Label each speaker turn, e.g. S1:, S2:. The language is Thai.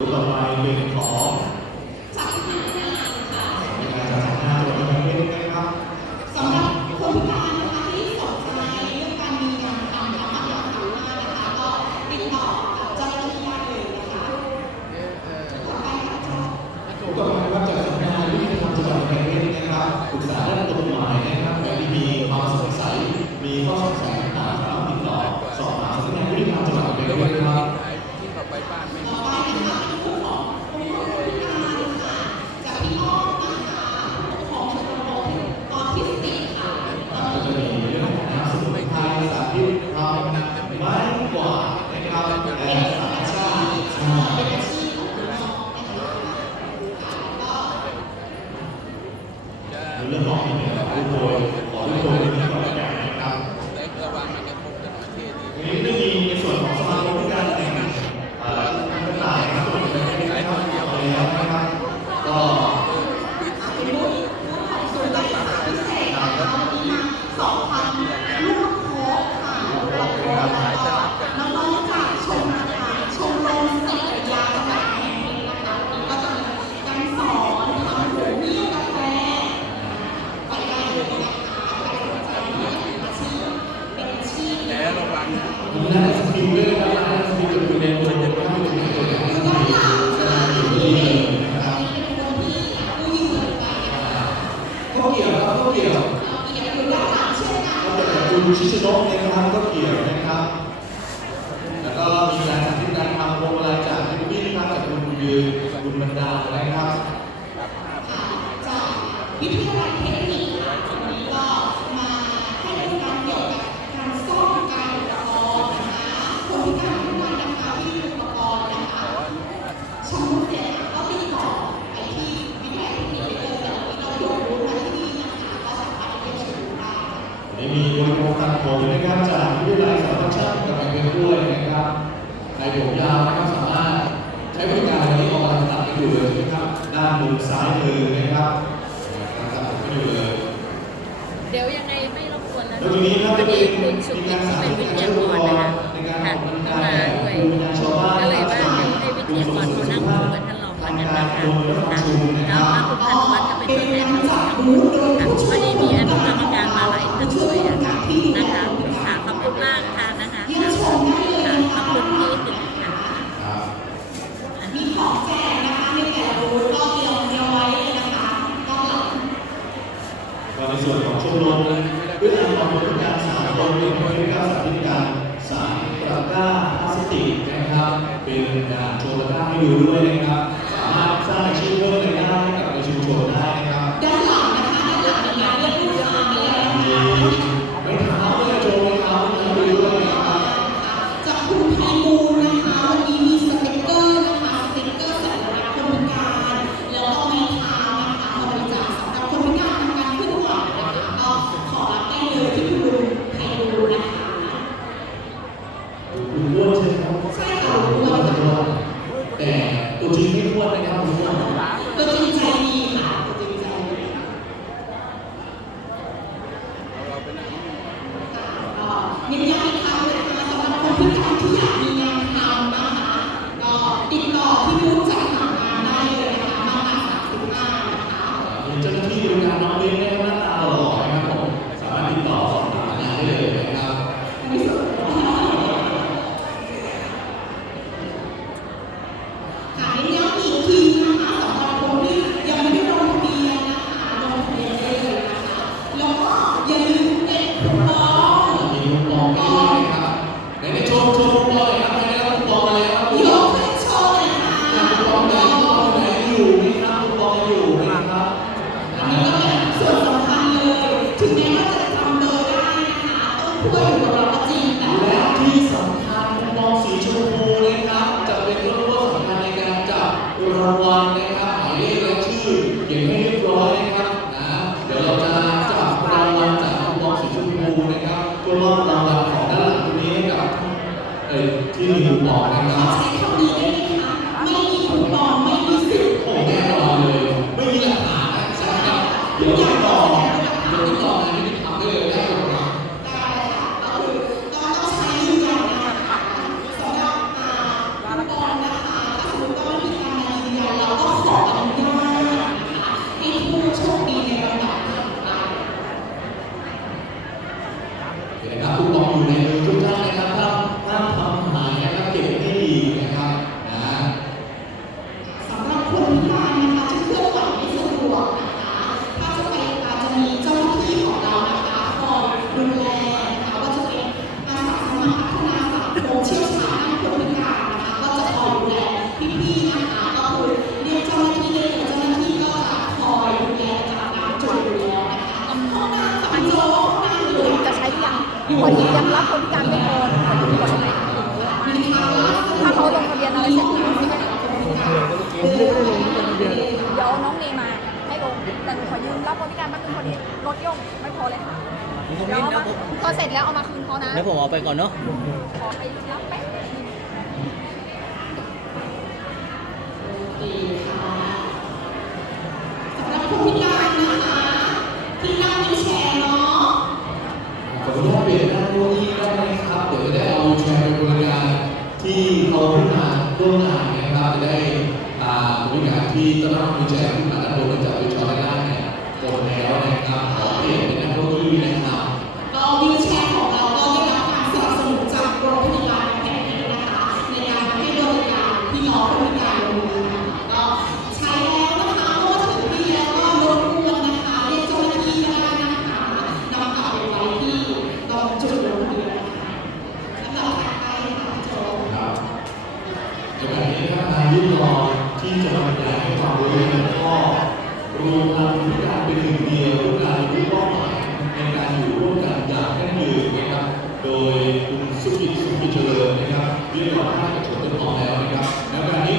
S1: ผู้อำ ข้าเกี่
S2: ยวค
S1: รับข้าเกี่ยวข้าวเกี่ยวคุณชิ
S2: ชโนก
S1: เนี่นะครับ
S3: ก็เกี่ย
S1: วนะครับ แล้วก็
S2: มีการ้านที่การทำโร
S3: ง
S1: พยาบา
S2: ล
S1: จากคุณพี่นะครับกับคุณยืนคุณบรรดานะครับ
S2: จากวิทยาลัยเทคนิค บา
S1: งผมนะครับจากวิทยาลัยสารช่างกับแบงค์ด้วยนะครับใครผมยาวนะครับสามารถใช้บริการวันนี้ออกมาตัดกันอยู่เลยนะครับด้านมือซ้ายมือนะครับตัดผมกันอยู่เลย
S4: เดี๋ยวยังไงไม่รบกวน
S1: แล้วแตรง
S4: นี้ก็
S1: จะ
S4: เป็น
S1: มี
S4: การสาธิตการที่เป็นวิทยากรนะคะ
S1: กา
S4: ดู
S1: งานชาวย
S4: ก็เลยว่าให้วิทยากรเขานั่งคุยกับท่านรองแล้กันนะคะแล้วคุณพันวัฒน์ก็เป็นตัวแทนของ
S2: เป็
S1: นการโชว์ตะกร้าให้ดูด้วยนะครับ สามารถสร้างอาชีพเพิ่มรายได้ให้กับในชุมชนได้
S2: Hindi วันนะครับหมายเลขแล
S1: ชื่อเก็บให้เรียบ
S2: ร้อยนะครับนะเดี๋ยวเราจะจับรางวัลจากคุณบอลสีชมพูนะค
S1: รับ
S2: เพื่อ
S1: มอรางวั
S2: ลของด้า
S3: น
S2: หลังตรงนี้กับเอ่อที่มีคุบอลนะครับ นะคะ
S1: คุาสาวโเชี่ยวชาญคนพิการนะคะ
S2: ก็จะคอยดูแลพี่ๆนะคะก็คือเรียกเจ้าหน้าที่เรี
S1: ยกเจ้าหน้าที่ก็จะคอยดูแลจัด
S2: การจุดด้วนะ
S1: คะห้องน้ำสำรองห้
S2: องน้ำอยู่จะใช้ยังคนที่ยังรับคนพิกา
S1: รไม่โอนคนคนไหนถ้าเขาลงทะเบียนอะไรเสร็จแล้วใช่
S2: ไหมไม่ได้ลงทะ
S1: เบียนเดี๋ยวน้องเนมาให้ล
S2: งแต่หอยืรับคน
S5: พิการบนึงพอดีรถยกไม่พอเลย
S6: ผม
S5: พอเสร็จแล้วเอามาคืนเขานะ
S6: แล้วผมเอาไปก่อนเนาะ
S5: ขอไปรับแป๊บนึง
S2: ดีค่ะสำหรับผู้พิการนะคะที่นั่งวีลแชร์เนาะ
S1: ขออนุญาตเปลี่ยนหน้าเก้าอี้ได้ไหมครับเดี๋ยวจะได้เอาแชร์ไปบริการที่เขาขึ้นมาร่วมงานนะครับจะได้อ่าบริการที่ต้องนั่งวีลแชร์ขึ้นมาด้านบนมาจากวีลแชร์ได้ ค
S2: วามรู้
S1: ในหัวข้อรวมพลังพิการเป็นหนึ่งเดียวเพื่อการรู้เป้าหมายในการอยู่ร่วมกันอย่างยั่งยืนนะครับ โดยคุณสุกิจสุกิจเจริญนะครับวิทยกว่าท่านกชนเป็นพร้อมแล้วนะครับแล้วการนี้